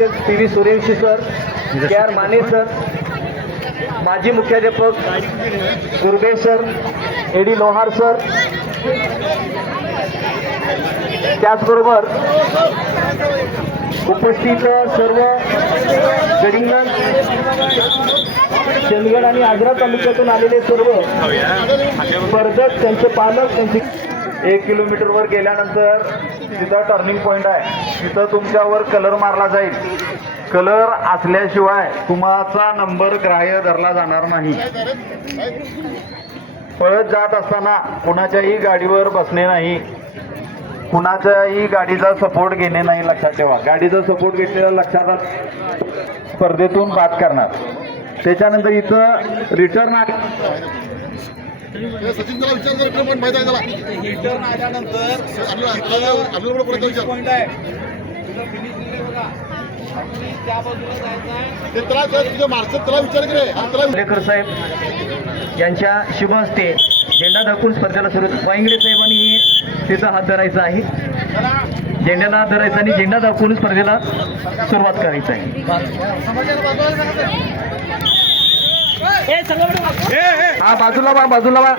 अध्यक्ष TV Suryavanshi sir, KR Mane sir, माजी मुख्याध्यापक गुरबे सर, AD लोहार सर, त्याचबरोबर उपस्थित सर्व गडिंगण, चंदगड आणि आग्रा तालुक्यातून आलेले सर्व स्पर्धक, त्यांचे पालक, त्यांचे 1 किलोमीटरवर गेल्यानंतर तिथं टर्निंग पॉईंट आहे. तिथं तुमच्यावर कलर मारला जाईल. कलर असल्याशिवाय तुमचा नंबर ग्राह्य धरला जाणार नाही. पळत जात असताना कुणाच्याही गाडीवर बसणे नाही, कुणाच्याही गाडीचा सपोर्ट घेणे नाही. लक्षात ठेवा, गाडीचा सपोर्ट घेतलेला लक्षात स्पर्धेतून बाद करणार. त्याच्यानंतर इथं रिटर्न सचिन त्याला विचार जर पण माहिती आहे त्याला रिटर्न आल्यानंतर पॉईंट आहे त्याला विचार साहेब यांच्या शुभ हस्ते झेंडा दाखवून स्पर्धेला सुरुवात. वांगडे साहेबांनी तिचा हात धरायचा आहे. झेंड्याला हात धरायचा आणि झेंडा दाखवून स्पर्धेला सुरुवात करायची आहे. हा बाजूला बा, बाजूला बा.